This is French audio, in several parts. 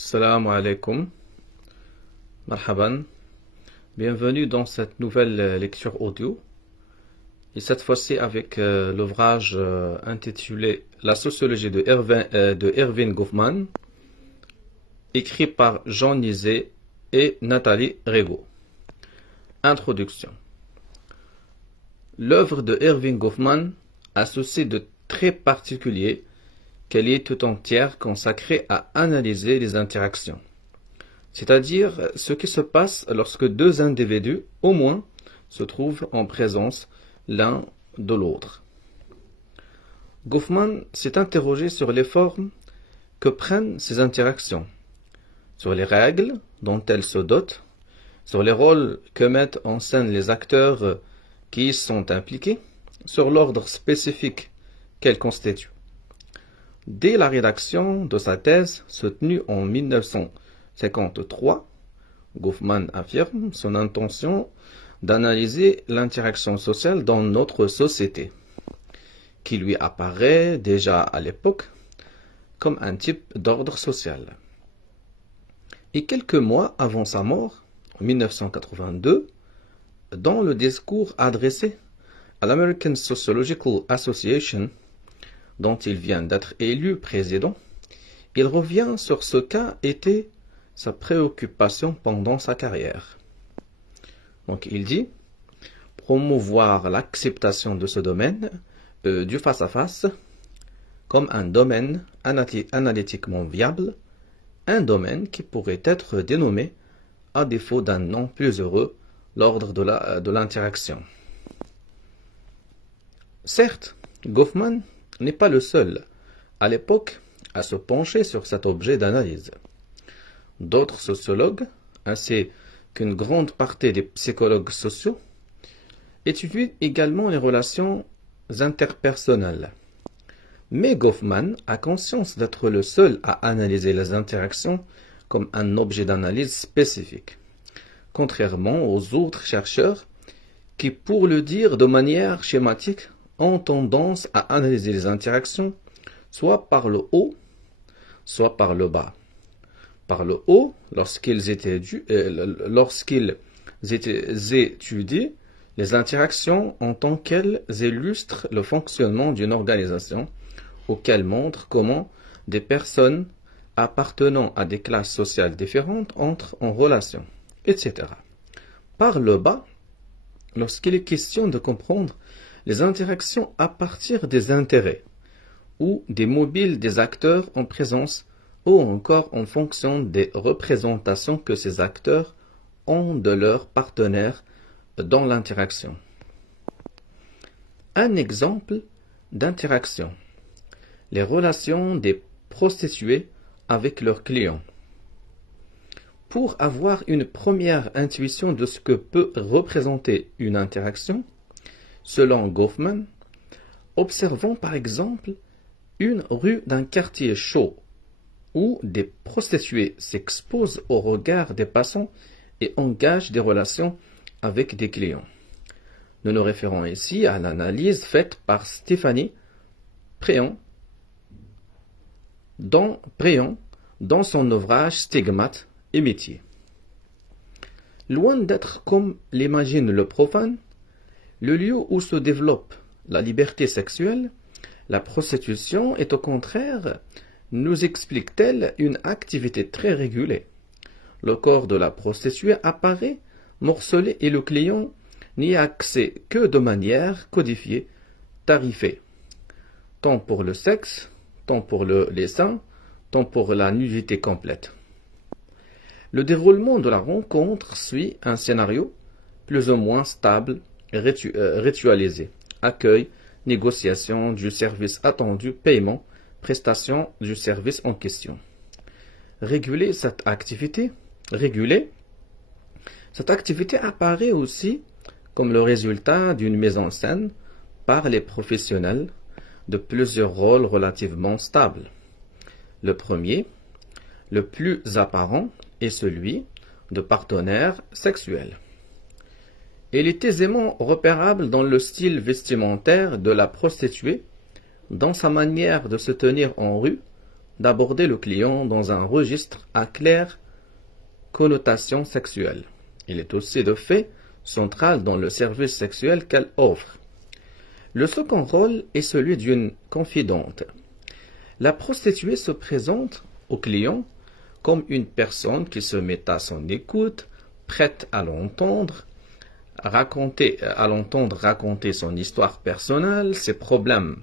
Salam alaikum, marhaban, bienvenue dans cette nouvelle lecture audio, et cette fois-ci avec l'ouvrage intitulé La sociologie de Erving Goffman, écrit par Jean Nizet et Nathalie Régaud. Introduction. L'œuvre de Erving Goffman a ceci de très particulier qu'elle est tout entière consacrée à analyser les interactions, c'est-à-dire ce qui se passe lorsque deux individus, au moins, se trouvent en présence l'un de l'autre. Goffman s'est interrogé sur les formes que prennent ces interactions, sur les règles dont elles se dotent, sur les rôles que mettent en scène les acteurs qui y sont impliqués, sur l'ordre spécifique qu'elles constituent. Dès la rédaction de sa thèse, soutenue en 1953, Goffman affirme son intention d'analyser l'interaction sociale dans notre société, qui lui apparaît déjà à l'époque comme un type d'ordre social. Et quelques mois avant sa mort, en 1982, dans le discours adressé à l'American Sociological Association, dont il vient d'être élu président, il revient sur ce qu'a été sa préoccupation pendant sa carrière. Donc il dit promouvoir l'acceptation de ce domaine du face-à-face comme un domaine analytiquement viable, un domaine qui pourrait être dénommé, à défaut d'un nom plus heureux, l'ordre de l'interaction. Certes, Goffman n'est pas le seul, à l'époque, à se pencher sur cet objet d'analyse. D'autres sociologues, ainsi qu'une grande partie des psychologues sociaux, étudient également les relations interpersonnelles. Mais Goffman a conscience d'être le seul à analyser les interactions comme un objet d'analyse spécifique, contrairement aux autres chercheurs qui, pour le dire de manière schématique, ont tendance à analyser les interactions soit par le haut, soit par le bas. Par le haut, lorsqu'ils étudient les interactions en tant qu'elles illustrent le fonctionnement d'une organisation, ou qu'elles montrent comment des personnes appartenant à des classes sociales différentes entrent en relation, etc. Par le bas, lorsqu'il est question de comprendre les interactions à partir des intérêts ou des mobiles des acteurs en présence ou encore en fonction des représentations que ces acteurs ont de leurs partenaires dans l'interaction. Un exemple d'interaction: les relations des prostituées avec leurs clients. Pour avoir une première intuition de ce que peut représenter une interaction, selon Goffman, observons par exemple une rue d'un quartier chaud où des prostituées s'exposent au regard des passants et engagent des relations avec des clients. Nous nous référons ici à l'analyse faite par Stéphanie Préon dans son ouvrage Stigmates et métiers. Loin d'être comme l'imagine le profane, le lieu où se développe la liberté sexuelle, la prostitution est au contraire, nous explique-t-elle, une activité très régulée. Le corps de la prostituée apparaît morcelé et le client n'y a accès que de manière codifiée, tarifée, tant pour le sexe, tant pour les seins, tant pour la nudité complète. Le déroulement de la rencontre suit un scénario plus ou moins stable, ritualisé: accueil, négociation du service attendu, paiement, prestation du service en question. Réguler cette activité apparaît aussi comme le résultat d'une mise en scène par les professionnels de plusieurs rôles relativement stables. Le premier, le plus apparent, est celui de partenaire sexuel. Il est aisément repérable dans le style vestimentaire de la prostituée, dans sa manière de se tenir en rue, d'aborder le client dans un registre à claire connotation sexuelle. Il est aussi de fait central dans le service sexuel qu'elle offre. Le second rôle est celui d'une confidente. La prostituée se présente au client comme une personne qui se met à son écoute, prête à l'entendre raconter son histoire personnelle, ses problèmes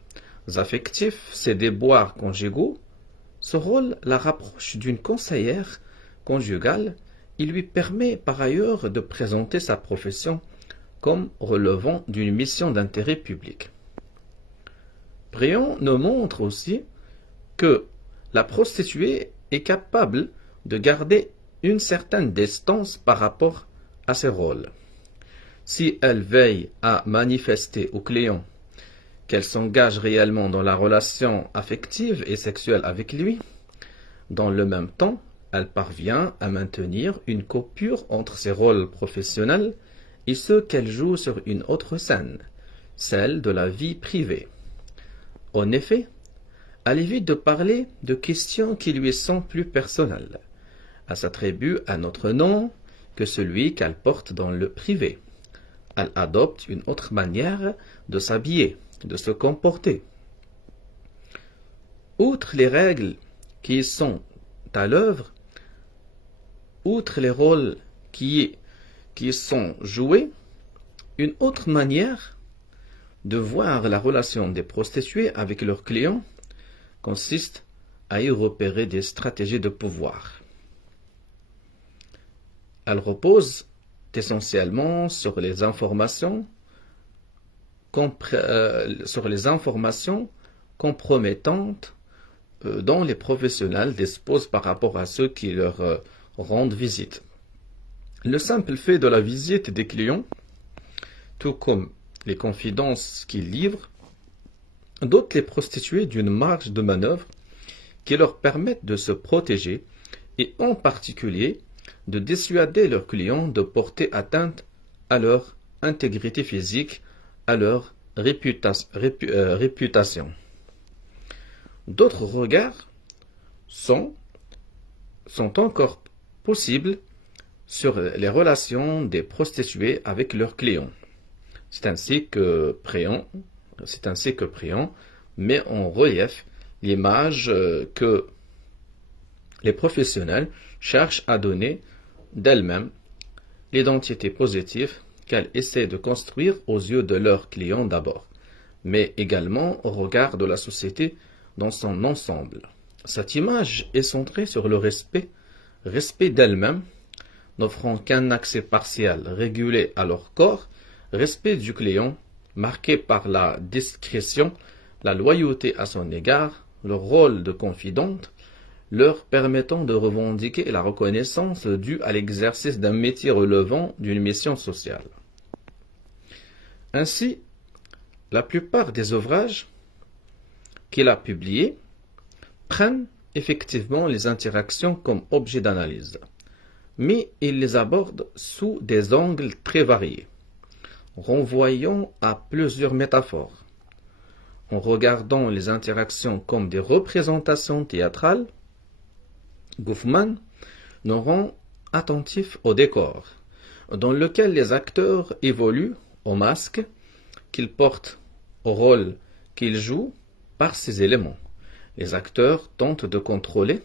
affectifs, ses déboires conjugaux. Ce rôle la rapproche d'une conseillère conjugale. Il lui permet par ailleurs de présenter sa profession comme relevant d'une mission d'intérêt public. Briand nous montre aussi que la prostituée est capable de garder une certaine distance par rapport à ses rôles. Si elle veille à manifester au client qu'elle s'engage réellement dans la relation affective et sexuelle avec lui, dans le même temps, elle parvient à maintenir une coupure entre ses rôles professionnels et ceux qu'elle joue sur une autre scène, celle de la vie privée. En effet, elle évite de parler de questions qui lui sont plus personnelles. Elle s'attribue un autre nom que celui qu'elle porte dans le privé. Elle adopte une autre manière de s'habiller, de se comporter. Outre les règles qui sont à l'œuvre, outre les rôles qui sont joués, une autre manière de voir la relation des prostituées avec leurs clients consiste à y repérer des stratégies de pouvoir. Elle repose essentiellement sur les informations compromettantes dont les professionnels disposent par rapport à ceux qui leur rendent visite. Le simple fait de la visite des clients, tout comme les confidences qu'ils livrent, dote les prostituées d'une marge de manœuvre qui leur permettent de se protéger et en particulier de dissuader leurs clients de porter atteinte à leur intégrité physique, à leur réputation. D'autres regards sont encore possibles sur les relations des prostituées avec leurs clients. C'est ainsi que Briand met en relief l'image que les professionnels cherchent à donner d'elles-mêmes, l'identité positive qu'elles essaient de construire aux yeux de leurs clients d'abord, mais également au regard de la société dans son ensemble. Cette image est centrée sur le respect d'elles-mêmes, n'offrant qu'un accès partiel régulé à leur corps, respect du client, marqué par la discrétion, la loyauté à son égard, le rôle de confidente, leur permettant de revendiquer la reconnaissance due à l'exercice d'un métier relevant d'une mission sociale. Ainsi, la plupart des ouvrages qu'il a publiés prennent effectivement les interactions comme objet d'analyse, mais il les aborde sous des angles très variés, renvoyant à plusieurs métaphores. En regardant les interactions comme des représentations théâtrales, Goffman nous rend attentifs au décor, dans lequel les acteurs évoluent au masque qu'ils portent, au rôle qu'ils jouent par ces éléments. Les acteurs tentent de contrôler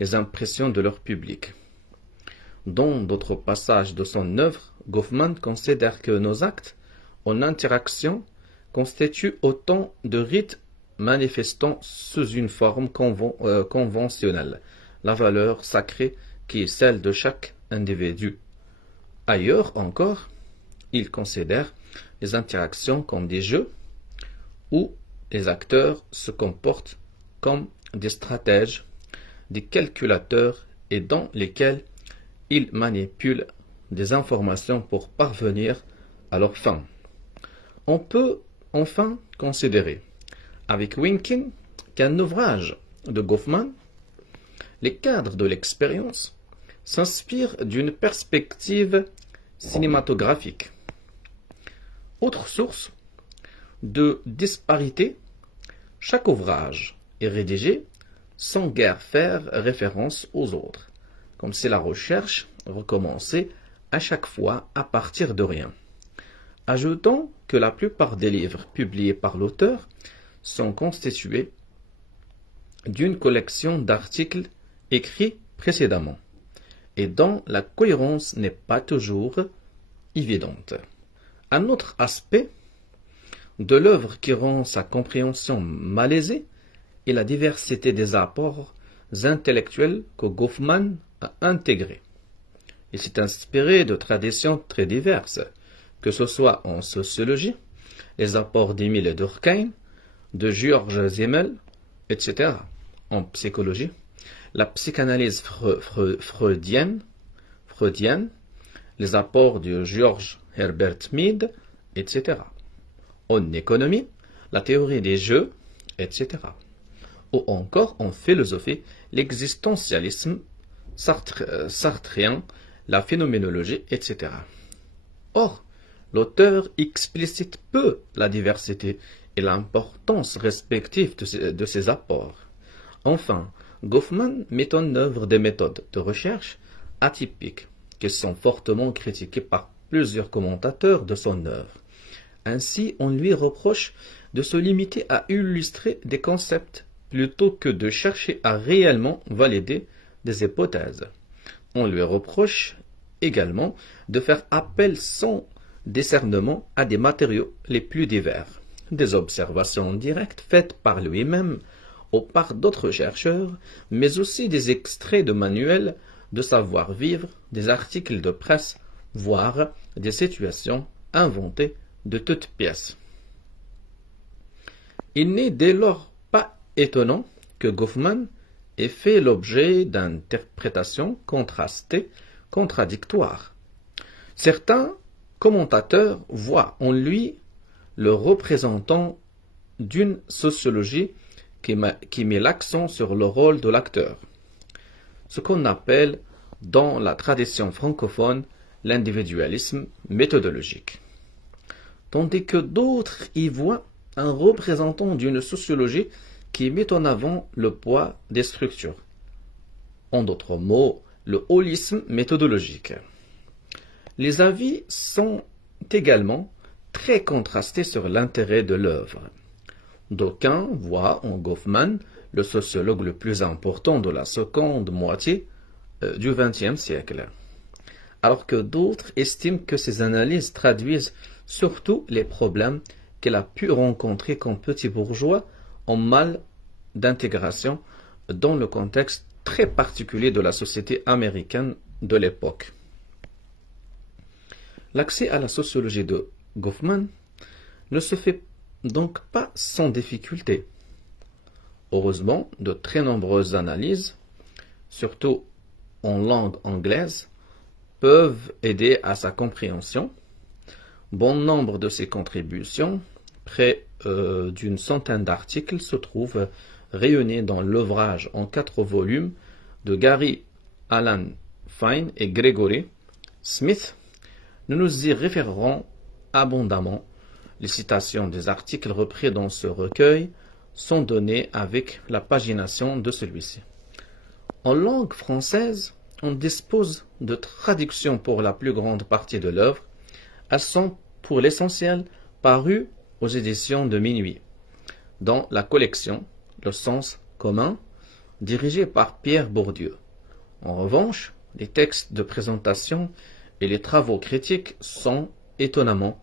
les impressions de leur public. Dans d'autres passages de son œuvre, Goffman considère que nos actes en interaction constituent autant de rites manifestant sous une forme conventionnelle la valeur sacrée qui est celle de chaque individu. Ailleurs encore, il considère les interactions comme des jeux où les acteurs se comportent comme des stratèges, des calculateurs et dans lesquels ils manipulent des informations pour parvenir à leur fin. On peut enfin considérer avec Winkin qu'un ouvrage de Goffman, les cadres de l'expérience, s'inspire d'une perspective cinématographique. Autre source de disparité, chaque ouvrage est rédigé sans guère faire référence aux autres, comme si la recherche recommençait à chaque fois à partir de rien. Ajoutons que la plupart des livres publiés par l'auteur sont constitués d'une collection d'articles écrits précédemment, et dont la cohérence n'est pas toujours évidente. Un autre aspect de l'œuvre qui rend sa compréhension malaisée est la diversité des apports intellectuels que Goffman a intégrés. Il s'est inspiré de traditions très diverses, que ce soit en sociologie, les apports d'Emile Durkheim, de George Simmel, etc. En psychologie, la psychanalyse freudienne, les apports de George Herbert Mead, etc. En économie, la théorie des jeux, etc. Ou encore en philosophie, l'existentialisme sartrien, la phénoménologie, etc. Or, l'auteur explicite peu la diversité et l'importance respective de ces apports. Enfin, Goffman met en œuvre des méthodes de recherche atypiques qui sont fortement critiquées par plusieurs commentateurs de son œuvre. Ainsi, on lui reproche de se limiter à illustrer des concepts plutôt que de chercher à réellement valider des hypothèses. On lui reproche également de faire appel sans discernement à des matériaux les plus divers, des observations directes faites par lui-même ou par d'autres chercheurs, mais aussi des extraits de manuels de savoir-vivre, des articles de presse, voire des situations inventées de toutes pièces. Il n'est dès lors pas étonnant que Goffman ait fait l'objet d'interprétations contrastées, contradictoires. Certains commentateurs voient en lui le représentant d'une sociologie qui met l'accent sur le rôle de l'acteur, ce qu'on appelle dans la tradition francophone l'individualisme méthodologique, tandis que d'autres y voient un représentant d'une sociologie qui met en avant le poids des structures, en d'autres mots, le holisme méthodologique. Les avis sont également très contrastés sur l'intérêt de l'œuvre. D'aucuns voient en Goffman le sociologue le plus important de la seconde moitié du XXe siècle, alors que d'autres estiment que ses analyses traduisent surtout les problèmes qu'il a pu rencontrer comme petit bourgeois en mal d'intégration dans le contexte très particulier de la société américaine de l'époque. L'accès à la sociologie de Goffman ne se fait donc pas sans difficulté. Heureusement, de très nombreuses analyses, surtout en langue anglaise, peuvent aider à sa compréhension. Bon nombre de ces contributions, près d'une centaine d'articles, se trouvent réunis dans l'ouvrage en 4 volumes de Gary Alan Fine et Gregory Smith. Nous nous y référerons abondamment. Les citations des articles repris dans ce recueil sont données avec la pagination de celui-ci. En langue française, on dispose de traductions pour la plus grande partie de l'œuvre. Elles sont pour l'essentiel parues aux éditions de Minuit, dans la collection Le Sens commun, dirigée par Pierre Bourdieu. En revanche, les textes de présentation et les travaux critiques sont étonnamment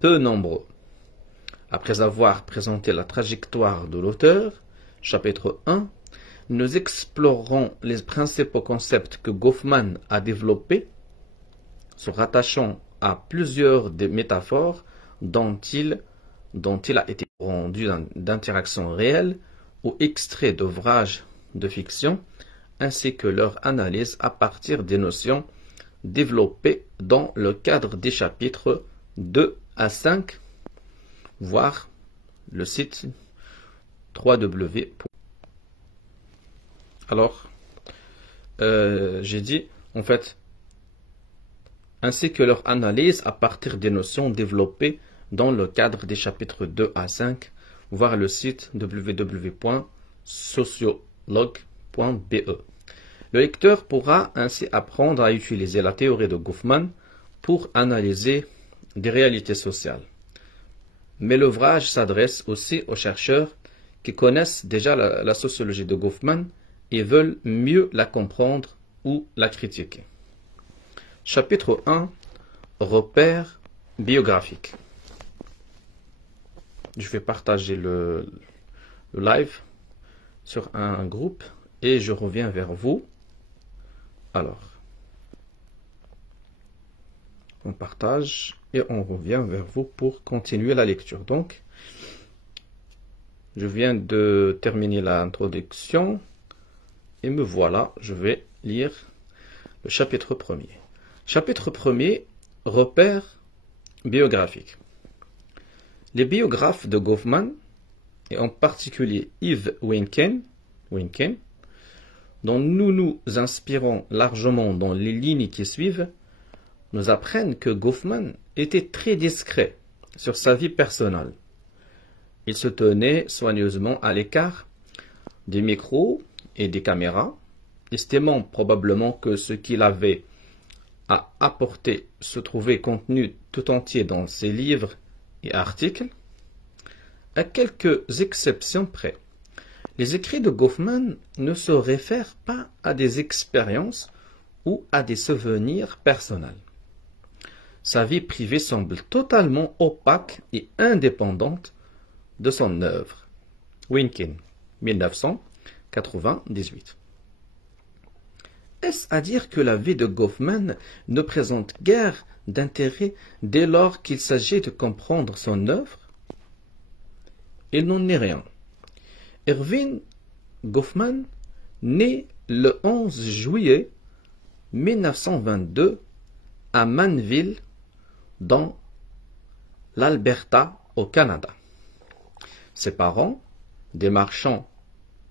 peu nombreux. Après avoir présenté la trajectoire de l'auteur, chapitre 1, nous explorerons les principaux concepts que Goffman a développés, se rattachant à plusieurs des métaphores dont il a été rendu d'interaction réelle ou extraits d'ouvrages de fiction, ainsi que leur analyse à partir des notions développées dans le cadre des chapitres 2 à 5, voir le site www. Alors, j'ai dit, en fait, ainsi que leur analyse à partir des notions développées dans le cadre des chapitres 2 à 5, voir le site www.sociologie log.be. Le lecteur pourra ainsi apprendre à utiliser la théorie de Goffman pour analyser des réalités sociales. Mais l'ouvrage s'adresse aussi aux chercheurs qui connaissent déjà la sociologie de Goffman et veulent mieux la comprendre ou la critiquer. Chapitre 1. Repères biographiques. Je vais partager le live sur un groupe et je reviens vers vous. Alors, on partage et on revient vers vous pour continuer la lecture. Donc, je viens de terminer l'introduction et me voilà, je vais lire le chapitre 1er. Chapitre 1er, repères biographiques. Les biographes de Goffman, et en particulier Yves Wynken, dont nous nous inspirons largement dans les lignes qui suivent, nous apprennent que Goffman était très discret sur sa vie personnelle. Il se tenait soigneusement à l'écart des micros et des caméras, estimant probablement que ce qu'il avait à apporter se trouvait contenu tout entier dans ses livres et articles, à quelques exceptions près. Les écrits de Goffman ne se réfèrent pas à des expériences ou à des souvenirs personnels. Sa vie privée semble totalement opaque et indépendante de son œuvre. Wynken, 1998. Est-ce à dire que la vie de Goffman ne présente guère d'intérêt dès lors qu'il s'agit de comprendre son œuvre? Il n'en est rien. Erving Goffman naît le 11 juillet 1922 à Manville, dans l'Alberta, au Canada. Ses parents, des marchands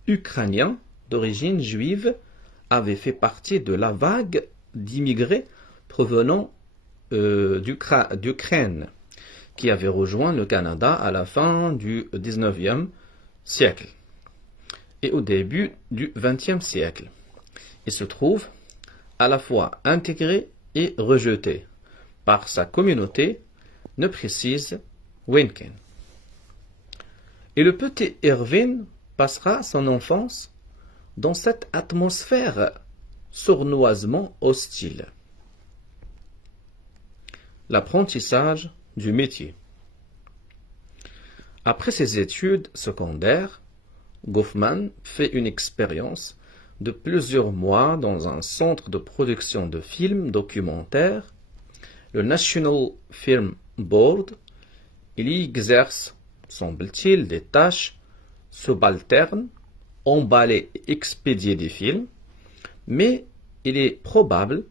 ukrainiens d'origine juive, avaient fait partie de la vague d'immigrés provenant d'Ukraine, qui avait rejoint le Canada à la fin du XIXe siècle et au début du XXe siècle. Il se trouve à la fois intégré et rejeté par sa communauté, ne précise Wynken. Et le petit Erving passera son enfance dans cette atmosphère sournoisement hostile. L'apprentissage du métier. Après ses études secondaires, Goffman fait une expérience de plusieurs mois dans un centre de production de films documentaires, le National Film Board. Il y exerce, semble-t-il, des tâches subalternes, emballer et expédier des films, mais il est probable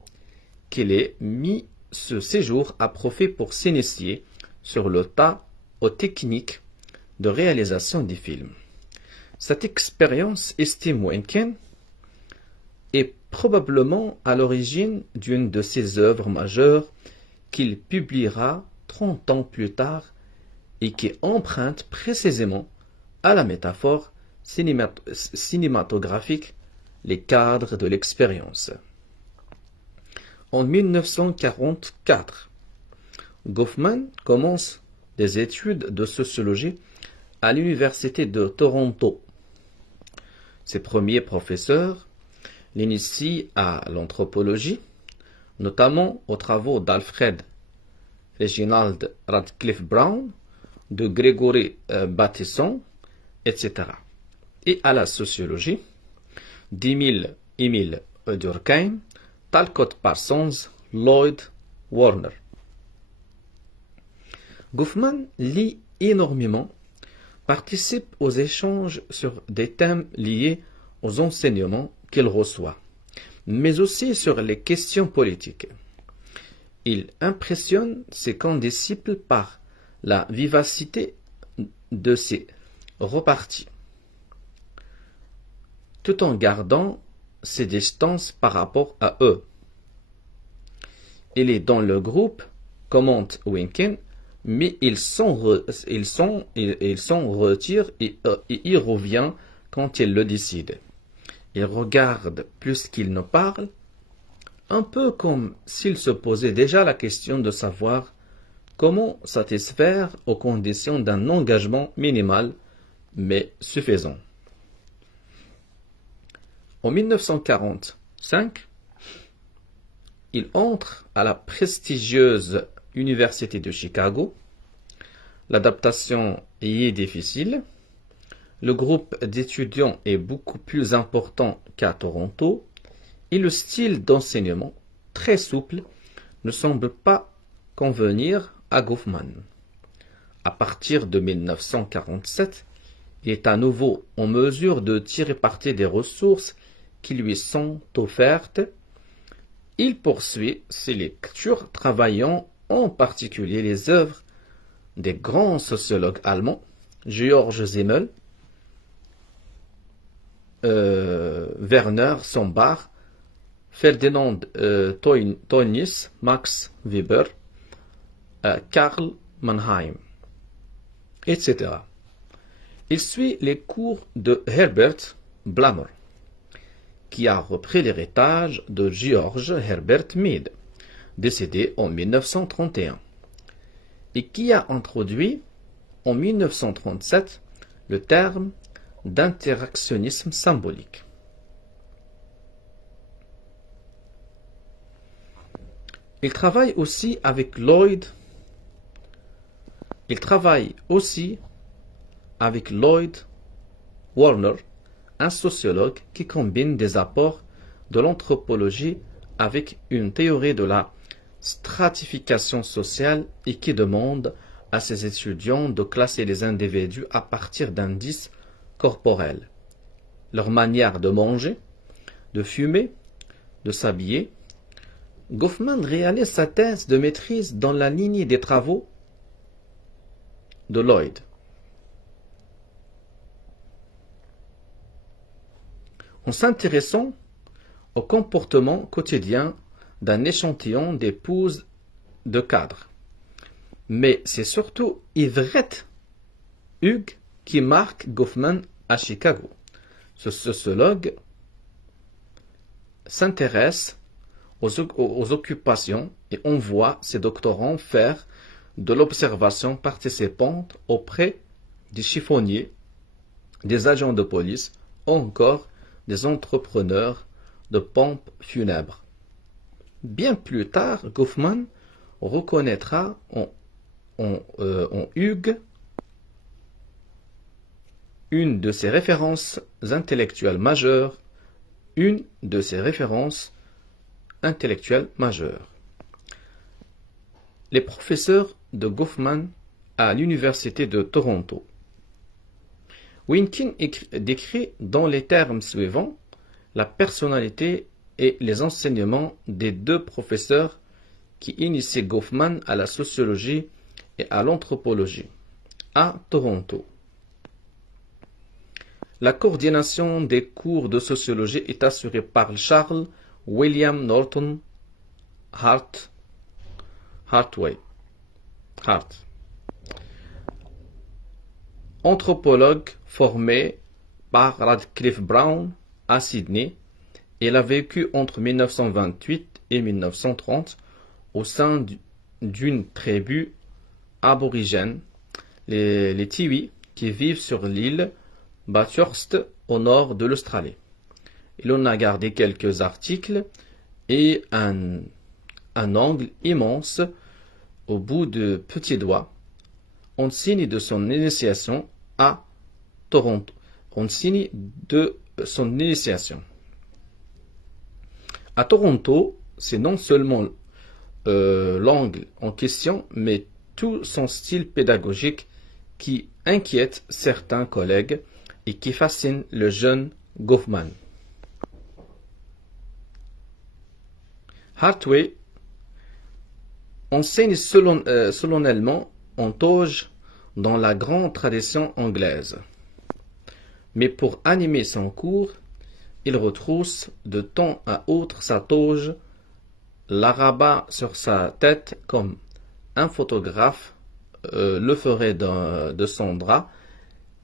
qu'il ait mis ce séjour à profit pour s'initier sur le tas aux techniques de réalisation des films. Cette expérience, estime Wynken, est probablement à l'origine d'une de ses œuvres majeures qu'il publiera 30 ans plus tard et qui emprunte précisément à la métaphore cinématographique les cadres de l'expérience. En 1944, Goffman commence des études de sociologie à l'Université de Toronto. Ses premiers professeurs l'initient à l'anthropologie, notamment aux travaux d'Alfred Reginald Radcliffe Brown, de Gregory Bateson, etc. et à la sociologie d'Emile Durkheim, Talcott Parsons, Lloyd Warner. Goffman lit énormément, participe aux échanges sur des thèmes liés aux enseignements qu'il reçoit, mais aussi sur les questions politiques. Il impressionne ses condisciples par la vivacité de ses reparties, tout en gardant ses distances par rapport à eux. Il est dans le groupe, commente Wynken, mais il s'en retire et y revient quand il le décide. Il regarde plus qu'il ne parle, un peu comme s'il se posait déjà la question de savoir comment satisfaire aux conditions d'un engagement minimal mais suffisant. En 1945, il entre à la prestigieuse Université de Chicago. L'adaptation y est difficile. Le groupe d'étudiants est beaucoup plus important qu'à Toronto et le style d'enseignement, très souple, ne semble pas convenir à Goffman. À partir de 1947, il est à nouveau en mesure de tirer parti des ressources qui lui sont offertes. Il poursuit ses lectures, travaillant en particulier les œuvres des grands sociologues allemands, Georg Simmel, Werner Sombart, Ferdinand Tönnies, Max Weber, Karl Mannheim, etc. Il suit les cours de Herbert Blammer, qui a repris l'héritage de George Herbert Mead, décédé en 1931, et qui a introduit en 1937 le terme d'interactionnisme symbolique. Il travaille aussi avec Lloyd Warner, un sociologue qui combine des apports de l'anthropologie avec une théorie de la stratification sociale et qui demande à ses étudiants de classer les individus à partir d'indices corporels, leur manière de manger, de fumer, de s'habiller. Goffman réalise sa thèse de maîtrise dans la lignée des travaux de Lloyd. En s'intéressant au comportement quotidien d'un échantillon d'épouses de cadres. Mais c'est surtout Everett Hughes qui marque Goffman à Chicago. Ce sociologue s'intéresse aux occupations et envoie ses doctorants faire de l'observation participante auprès des chiffonniers, des agents de police ou encore des entrepreneurs de pompes funèbres. Bien plus tard, Goffman reconnaîtra en Hughes une de ses références intellectuelles majeures, Les professeurs de Goffman à l'Université de Toronto. Winkin décrit dans les termes suivants la personnalité et les enseignements des deux professeurs qui initiaient Goffman à la sociologie et à l'anthropologie à Toronto. La coordination des cours de sociologie est assurée par Charles William Norton Hart. Anthropologue formé par Radcliffe Brown à Sydney, il a vécu entre 1928 et 1930 au sein d'une tribu aborigène, les Tiwi, qui vivent sur l'île Bathurst au nord de l'Australie. Il en a gardé quelques articles et un ongle immense au bout de petits doigts, en signe de son initiation à Toronto. À Toronto, c'est non seulement l'angle en question, mais tout son style pédagogique qui inquiète certains collègues et qui fascine le jeune Goffman. Hartway enseigne solennellement en toge dans la grande tradition anglaise. Mais pour animer son cours, il retrousse de temps à autre sa toge, la rabat sur sa tête comme un photographe le ferait de son drap,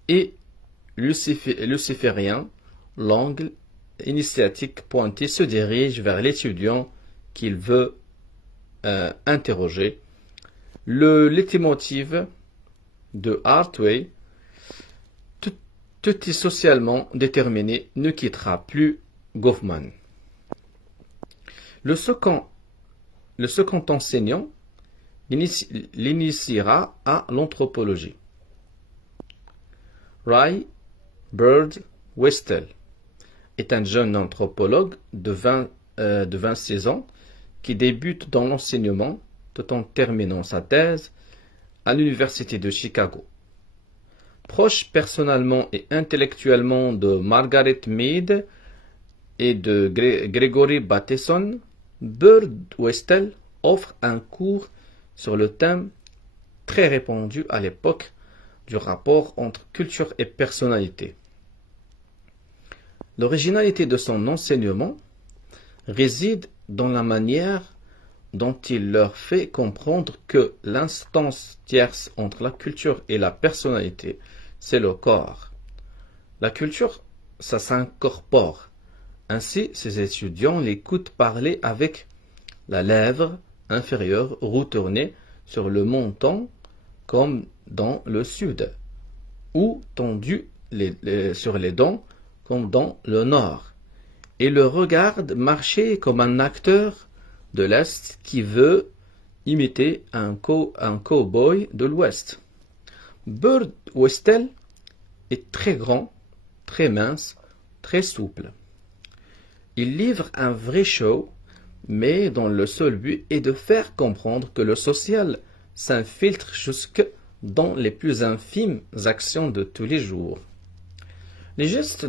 et luciférien, l'angle initiatique pointée se dirige vers l'étudiant qu'il veut interroger. Le leitmotiv de Artway, tout est socialement déterminé, ne quittera plus Goffman. Le second enseignant l'initiera à l'anthropologie. Ray Bird Westell est un jeune anthropologue de 26 ans qui débute dans l'enseignement tout en terminant sa thèse à l'Université de Chicago. Proche personnellement et intellectuellement de Margaret Mead et de Gregory Bateson, Bird Westell offre un cours sur le thème très répandu à l'époque du rapport entre culture et personnalité. L'originalité de son enseignement réside dans la manière dont il leur fait comprendre que l'instance tierce entre la culture et la personnalité, c'est le corps. La culture, ça s'incorpore. Ainsi, ces étudiants l'écoutent parler avec la lèvre inférieure retournée sur le menton comme dans le sud, ou tendue sur les dents comme dans le nord, et le regarde marcher comme un acteur de l'Est qui veut imiter un cow-boy de l'Ouest. Bird Westell est très grand, très mince, très souple. Il livre un vrai show, mais dont le seul but est de faire comprendre que le social s'infiltre jusque dans les plus infimes actions de tous les jours. Les gestes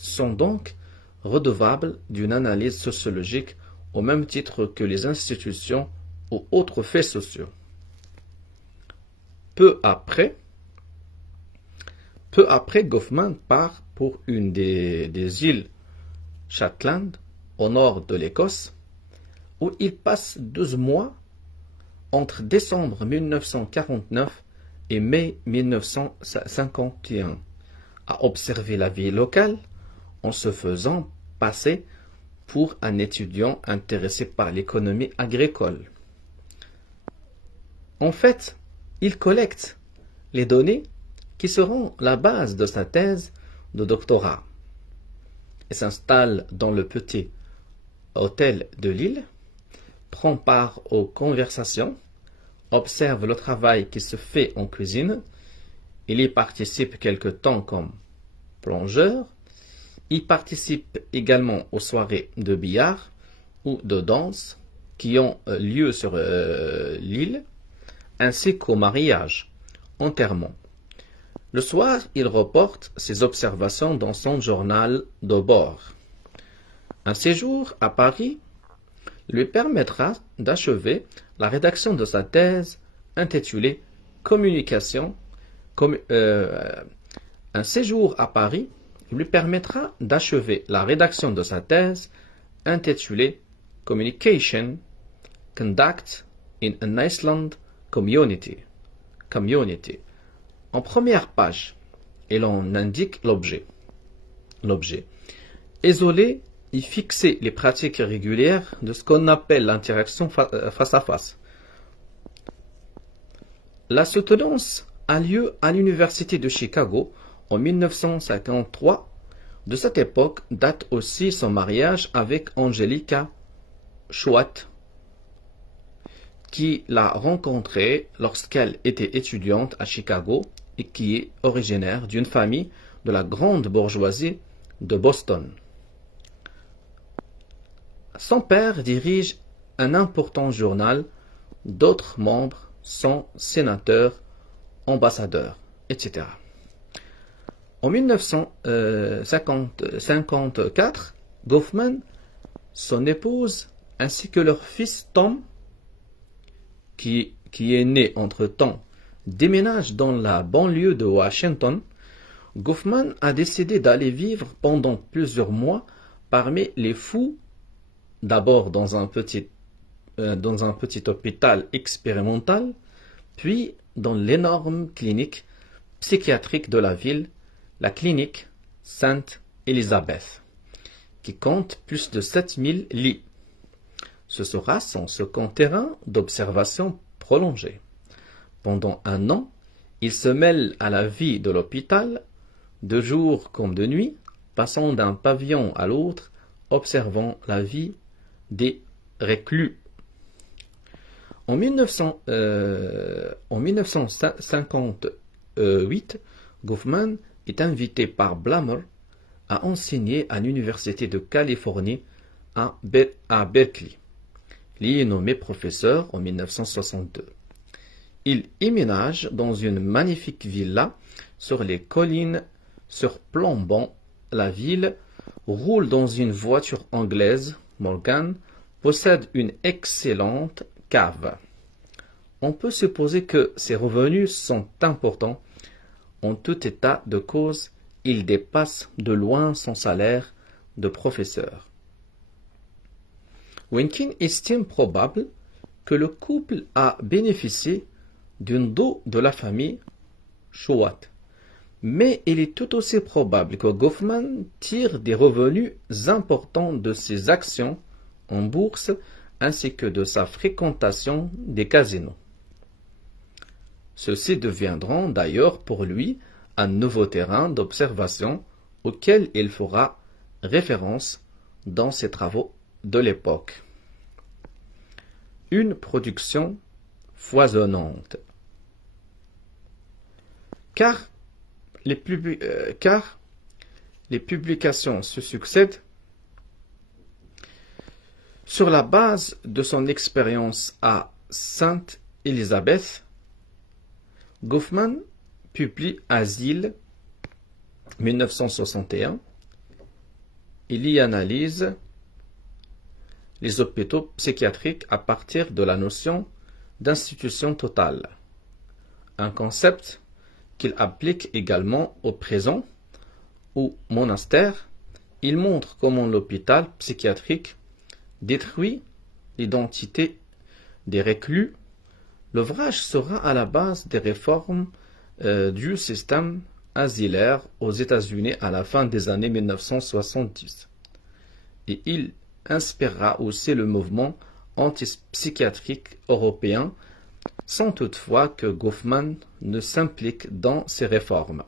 sont donc redevables d'une analyse sociologique au même titre que les institutions ou autres faits sociaux. Peu après, Goffman part pour une des îles Shetland, au nord de l'Écosse, où il passe 12 mois entre décembre 1949 et mai 1951 à observer la vie locale en se faisant passer pour un étudiant intéressé par l'économie agricole. En fait, il collecte les données qui seront la base de sa thèse de doctorat et s'installe dans le petit hôtel de l'île, prend part aux conversations, observe le travail qui se fait en cuisine, il y participe quelque temps comme plongeur, il participe également aux soirées de billard ou de danse qui ont lieu sur l'île, ainsi qu'aux mariages, enterrements. Le soir, il reporte ses observations dans son journal de bord. Un séjour à Paris lui permettra d'achever la rédaction de sa thèse intitulée Communication. Un séjour à Paris lui permettra d'achever la rédaction de sa thèse intitulée Communication, Conduct in an Iceland Community. En première page, il en indique l'objet. Isoler et fixer les pratiques régulières de ce qu'on appelle l'interaction face à face. La soutenance a lieu à l'Université de Chicago en 1953. De cette époque date aussi son mariage avec Angelica Schwartz, qui l'a rencontrée lorsqu'elle était étudiante à Chicago et qui est originaire d'une famille de la grande bourgeoisie de Boston. Son père dirige un important journal, d'autres membres sont sénateurs, ambassadeurs, etc. En 1954, Goffman, son épouse, ainsi que leur fils Tom, qui est né entre-temps, déménagent dans la banlieue de Washington. Goffman a décidé d'aller vivre pendant plusieurs mois parmi les fous, d'abord dans un petit hôpital expérimental, puis dans l'énorme clinique psychiatrique de la ville, la clinique St. Sainte-Élisabeth, qui compte plus de 7000 lits. Ce sera son second terrain d'observation prolongé. Pendant un an, il se mêle à la vie de l'hôpital, de jour comme de nuit, passant d'un pavillon à l'autre, observant la vie des reclus. En 1958, Goffman est invité par Blammer à enseigner à l'Université de Californie à Berkeley. Il y est nommé professeur en 1962. Il emménage dans une magnifique villa sur les collines surplombant la ville, roule dans une voiture anglaise, Morgan, possède une excellente cave. On peut supposer que ses revenus sont importants. En tout état de cause, il dépasse de loin son salaire de professeur. Wenkin estime probable que le couple a bénéficié d'une dot de la famille Chouat, mais il est tout aussi probable que Goffman tire des revenus importants de ses actions en bourse ainsi que de sa fréquentation des casinos. Ceux-ci deviendront d'ailleurs pour lui un nouveau terrain d'observation auquel il fera référence dans ses travaux de l'époque. Une production foisonnante. Car les publications se succèdent sur la base de son expérience à Sainte-Élisabeth. Goffman publie Asile 1961. Il y analyse les hôpitaux psychiatriques à partir de la notion d'institution totale, un concept qu'il applique également aux prisons ou monastères. Il montre comment l'hôpital psychiatrique détruit l'identité des reclus. L'ouvrage sera à la base des réformes du système asilaire aux États-Unis à la fin des années 1970. Et il inspirera aussi le mouvement antipsychiatrique européen, sans toutefois que Goffman ne s'implique dans ces réformes.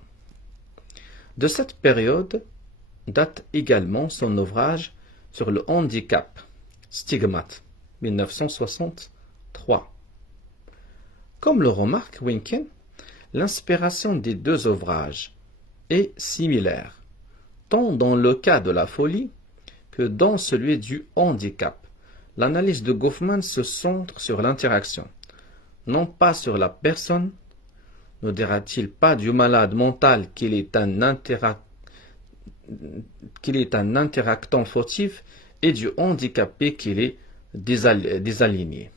De cette période date également son ouvrage sur le handicap, Stigmate, 1963. Comme le remarque Wenkin, l'inspiration des deux ouvrages est similaire, tant dans le cas de la folie que dans celui du handicap. L'analyse de Goffman se centre sur l'interaction, non pas sur la personne. Ne dira-t-il pas du malade mental qu'il est un interactant fautif et du handicapé qu'il est désaligné.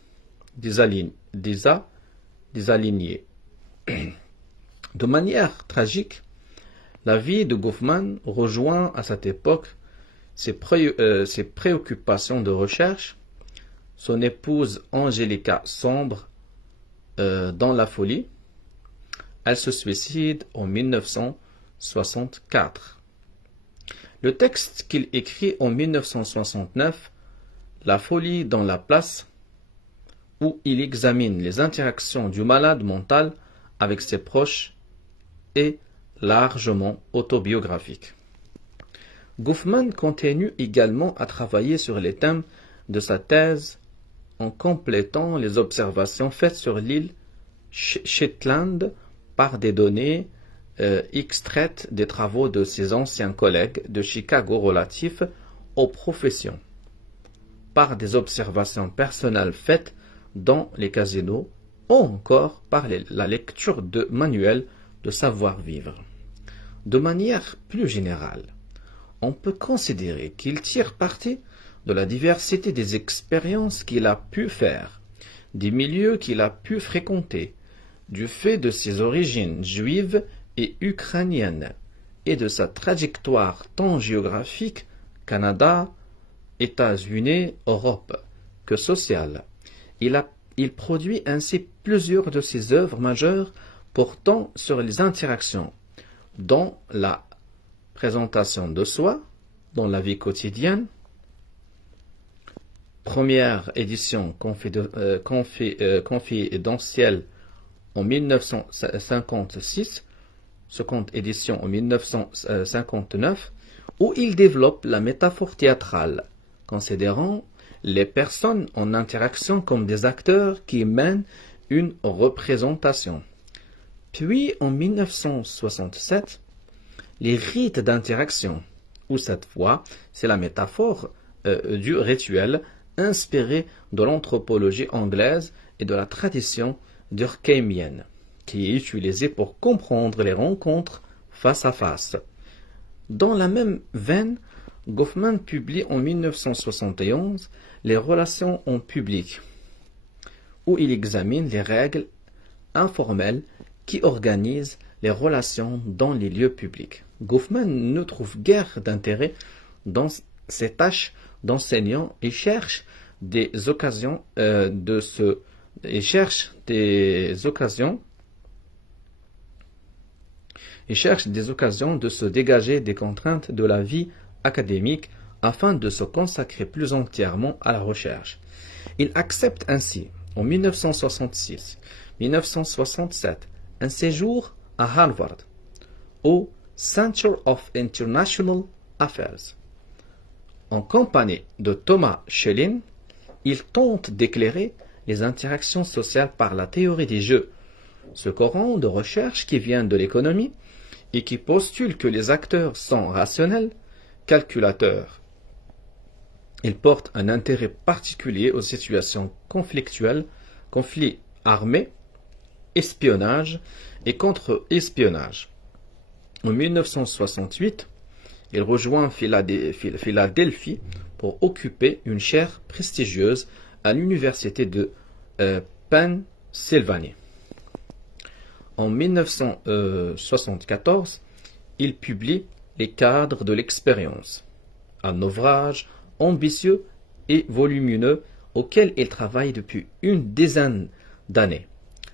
De manière tragique, la vie de Goffman rejoint à cette époque ses préoccupations de recherche. Son épouse Angelica sombre dans la folie. Elle se suicide en 1964. Le texte qu'il écrit en 1969, La folie dans la place, où il examine les interactions du malade mental avec ses proches, est largement autobiographique. Goffman continue également à travailler sur les thèmes de sa thèse en complétant les observations faites sur l'île Shetland par des données extraites des travaux de ses anciens collègues de Chicago relatifs aux professions, par des observations personnelles faites dans les casinos ou encore par la lecture de manuels de savoir-vivre. De manière plus générale, on peut considérer qu'il tire parti de la diversité des expériences qu'il a pu faire, des milieux qu'il a pu fréquenter, du fait de ses origines juives et ukrainiennes, et de sa trajectoire tant géographique, Canada, États-Unis, Europe, que sociale. Il produit ainsi plusieurs de ses œuvres majeures portant sur les interactions, dont la représentation de soi dans la vie quotidienne. Première édition confidentielle en 1956, seconde édition en 1959, où il développe la métaphore théâtrale, considérant les personnes en interaction comme des acteurs qui mènent une représentation. Puis en 1967, les rites d'interaction, où cette fois c'est la métaphore du rituel inspiré de l'anthropologie anglaise et de la tradition durkheimienne, qui est utilisée pour comprendre les rencontres face à face. Dans la même veine, Goffman publie en 1971 Les relations en public, où il examine les règles informelles qui organisent les relations dans les lieux publics. Goffman ne trouve guère d'intérêt dans ses tâches d'enseignant et cherche des occasions de se dégager des contraintes de la vie académique afin de se consacrer plus entièrement à la recherche. Il accepte ainsi, en 1966-1967, un séjour à Harvard, au Center of International Affairs. En compagnie de Thomas Schelling, il tente d'éclairer les interactions sociales par la théorie des jeux, ce courant de recherche qui vient de l'économie et qui postule que les acteurs sont rationnels, calculateurs. Il porte un intérêt particulier aux situations conflictuelles, conflits armés, espionnage et contre-espionnage. En 1968, il rejoint Philadelphie pour occuper une chaire prestigieuse à l'université de Pennsylvanie. En 1974, il publie Les cadres de l'expérience, un ouvrage ambitieux et volumineux auquel il travaille depuis une dizaine d'années.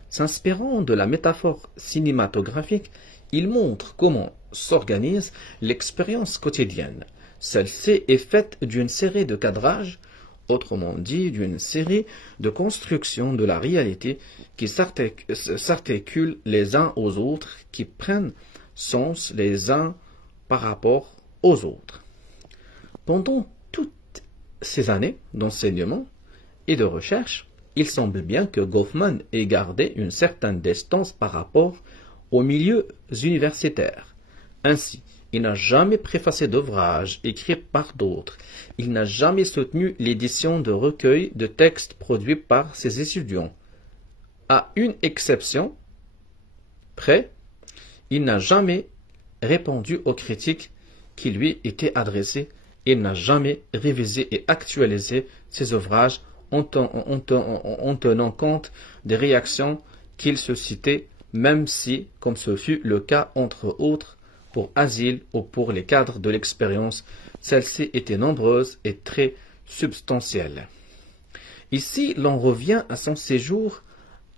S'inspirant de la métaphore cinématographique, il montre comment s'organise l'expérience quotidienne. Celle-ci est faite d'une série de cadrages, autrement dit d'une série de constructions de la réalité qui s'articulent les uns aux autres, qui prennent sens les uns par rapport aux autres. Pendant toutes ces années d'enseignement et de recherche, il semble bien que Goffman ait gardé une certaine distance par rapport aux milieux universitaires. Ainsi, il n'a jamais préfacé d'ouvrages écrits par d'autres. Il n'a jamais soutenu l'édition de recueils de textes produits par ses étudiants. À une exception près, il n'a jamais répondu aux critiques qui lui étaient adressées. Il n'a jamais révisé et actualisé ses ouvrages en tenant compte des réactions qu'il suscitait, même si, comme ce fut le cas entre autres pour Asile ou pour les cadres de l'expérience, celles-ci étaient nombreuses et très substantielles. Ici, l'on revient à son séjour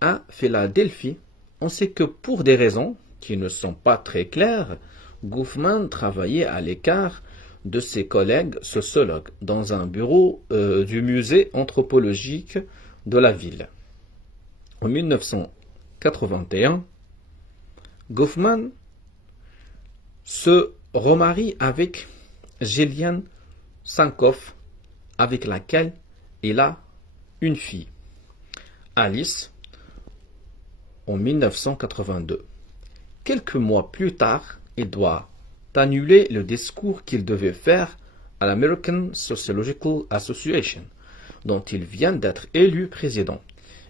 à Philadelphie. On sait que pour des raisons qui ne sont pas très claires, Goffman travaillait à l'écart de ses collègues sociologues dans un bureau du musée anthropologique de la ville. En 1981, Goffman se remarie avec Gillian Sankoff, avec laquelle il a une fille, Alice, en 1982. Quelques mois plus tard, il doit annuler le discours qu'il devait faire à l'American Sociological Association, dont il vient d'être élu président.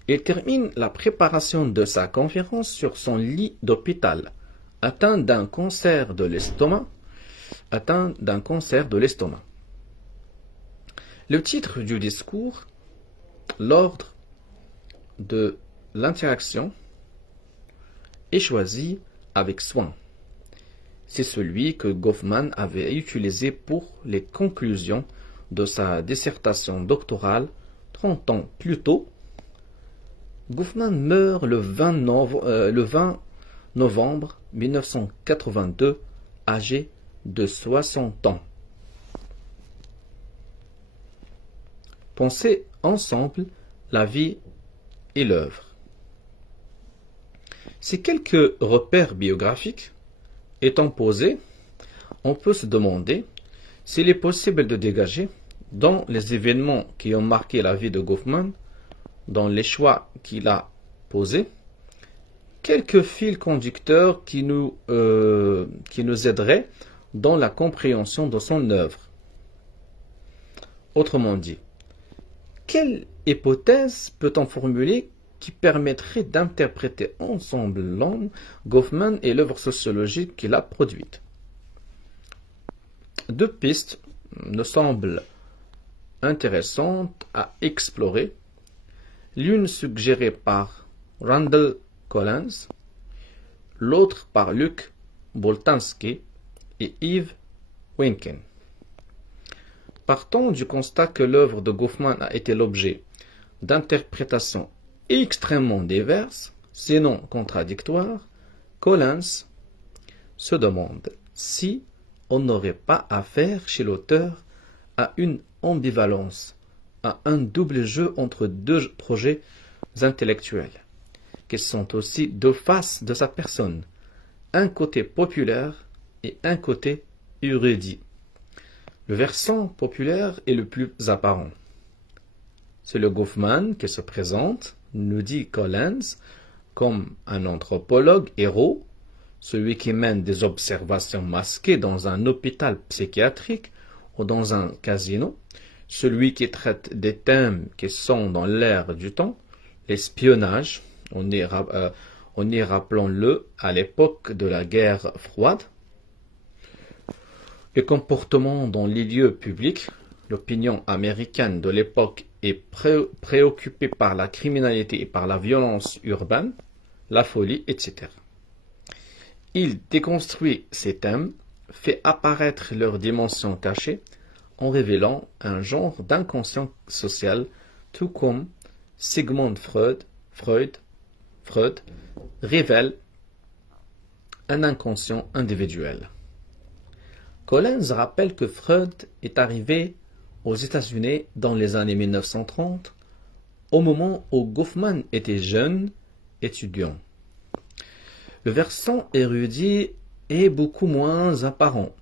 Il termine la préparation de sa conférence sur son lit d'hôpital, atteint d'un cancer de l'estomac. Le titre du discours, l'ordre de l'interaction, est choisi avec soin. C'est celui que Goffman avait utilisé pour les conclusions de sa dissertation doctorale 30 ans plus tôt. Goffman meurt le 20 novembre 1982, âgé de 60 ans. Pensez ensemble la vie et l'œuvre. Ces quelques repères biographiques étant posés, on peut se demander s'il est possible de dégager, dans les événements qui ont marqué la vie de Goffman, dans les choix qu'il a posés, quelques fils conducteurs qui nous aideraient dans la compréhension de son œuvre. Autrement dit, quelle hypothèse peut-on formuler qui permettrait d'interpréter ensemble l'homme Goffman et l'œuvre sociologique qu'il a produite? Deux pistes nous semblent intéressantes à explorer, l'une suggérée par Randall Collins, l'autre par Luc Boltanski et Yves Wynkin. Partons du constat que l'œuvre de Goffman a été l'objet d'interprétations extrêmement diverses, sinon contradictoires, Collins se demande si on n'aurait pas affaire chez l'auteur à une ambivalence, à un double jeu entre deux projets intellectuels, qui sont aussi deux faces de sa personne, un côté populaire et un côté érudit. Le versant populaire est le plus apparent. C'est le Goffman qui se présente, nous dit Collins, comme un anthropologue héros, celui qui mène des observations masquées dans un hôpital psychiatrique ou dans un casino, celui qui traite des thèmes qui sont dans l'air du temps, l'espionnage, on y rappelons-le à l'époque de la guerre froide, le comportement dans les lieux publics. L'opinion américaine de l'époque est préoccupée par la criminalité et par la violence urbaine, la folie, etc. Il déconstruit ces thèmes, fait apparaître leurs dimensions cachées, en révélant un genre d'inconscient social, tout comme Sigmund Freud révèle un inconscient individuel. Collins rappelle que Freud est arrivé aux États-Unis dans les années 1930, au moment où Goffman était jeune étudiant. Le versant érudit est beaucoup moins apparent,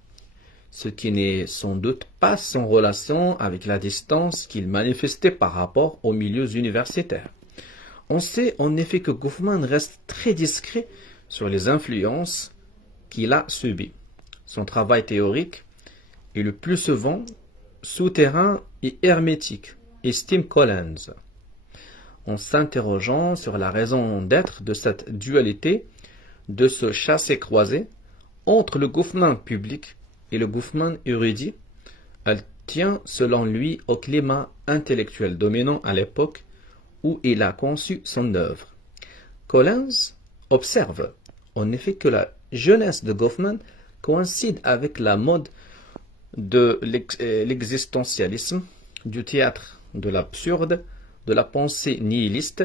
ce qui n'est sans doute pas sans relation avec la distance qu'il manifestait par rapport aux milieux universitaires. On sait en effet que Goffman reste très discret sur les influences qu'il a subies. Son travail théorique est le plus souvent souterrain et hermétique, estime Collins. En s'interrogeant sur la raison d'être de cette dualité, de ce chassé-croisé entre le Goffman public et le Goffman érudit, elle tient selon lui au climat intellectuel dominant à l'époque où il a conçu son œuvre. Collins observe en effet que la jeunesse de Goffman coïncide avec la mode de l'existentialisme, du théâtre de l'absurde, de la pensée nihiliste.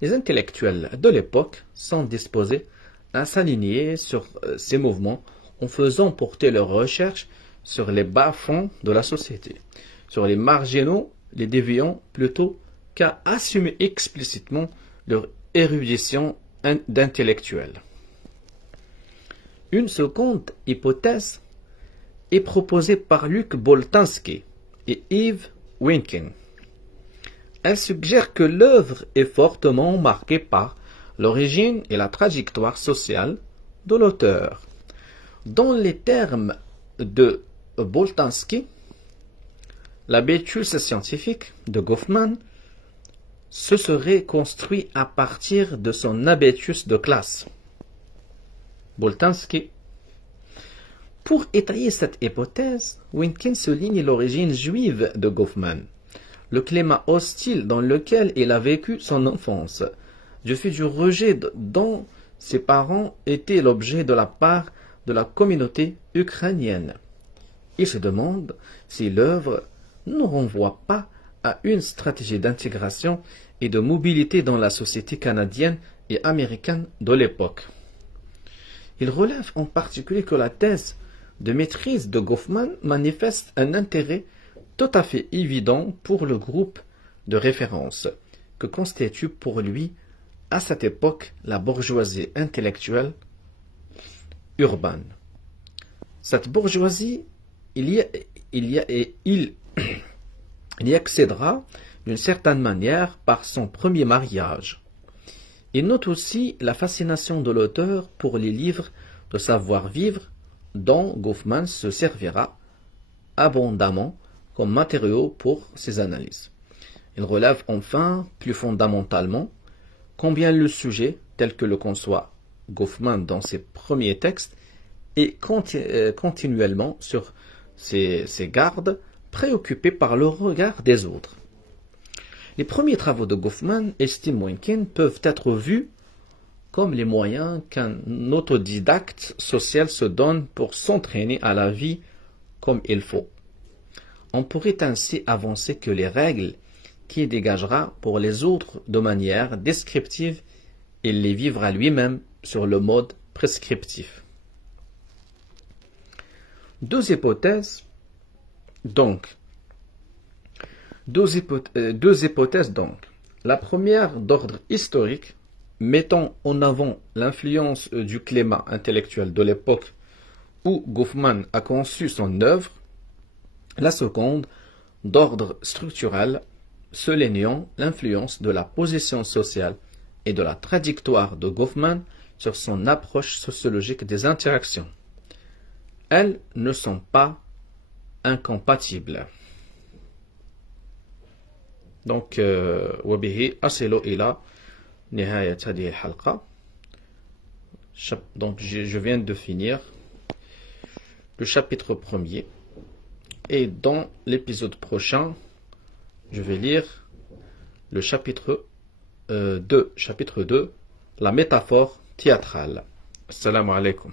Les intellectuels de l'époque sont disposés à s'aligner sur ces mouvements en faisant porter leurs recherches sur les bas-fonds de la société, sur les marginaux, les déviants, plutôt qu'à assumer explicitement leur érudition d'intellectuels. Une seconde hypothèse est proposée par Luc Boltanski et Yves Wynkin. Elle suggère que l'œuvre est fortement marquée par l'origine et la trajectoire sociale de l'auteur. Dans les termes de Boltanski, l'habitus scientifique de Goffman se serait construit à partir de son habitus de classe. Boltanski. Pour étayer cette hypothèse, Wynkin souligne l'origine juive de Goffman, le climat hostile dans lequel il a vécu son enfance, du fait du rejet dont ses parents étaient l'objet de la part de la communauté ukrainienne. Il se demande si l'œuvre ne renvoie pas à une stratégie d'intégration et de mobilité dans la société canadienne et américaine de l'époque. Il relève en particulier que la thèse de maîtrise de Goffman manifeste un intérêt tout à fait évident pour le groupe de référence que constitue pour lui, à cette époque, la bourgeoisie intellectuelle urbaine. Cette bourgeoisie, il y accédera d'une certaine manière par son premier mariage. Il note aussi la fascination de l'auteur pour les livres de savoir-vivre dont Goffman se servira abondamment comme matériau pour ses analyses. Il relève enfin, plus fondamentalement, combien le sujet, tel que le conçoit Goffman dans ses premiers textes, est continuellement sur ses gardes, préoccupé par le regard des autres. Les premiers travaux de Goffman, estime Wencken, peuvent être vus comme les moyens qu'un autodidacte social se donne pour s'entraîner à la vie comme il faut. On pourrait ainsi avancer que les règles qu'il dégagera pour les autres de manière descriptive, il les vivra lui-même sur le mode prescriptif. Deux hypothèses donc. La première d'ordre historique, mettant en avant l'influence du climat intellectuel de l'époque où Goffman a conçu son œuvre. La seconde, d'ordre structurel, soulignant l'influence de la position sociale et de la trajectoire de Goffman sur son approche sociologique des interactions. Elles ne sont pas incompatibles. Donc, وبه أصل إلى نهاية هذه الحلقة. Donc, je viens de finir le chapitre 1er. Et dans l'épisode prochain, je vais lire le chapitre 2, la métaphore théâtrale. Assalamu alaikum.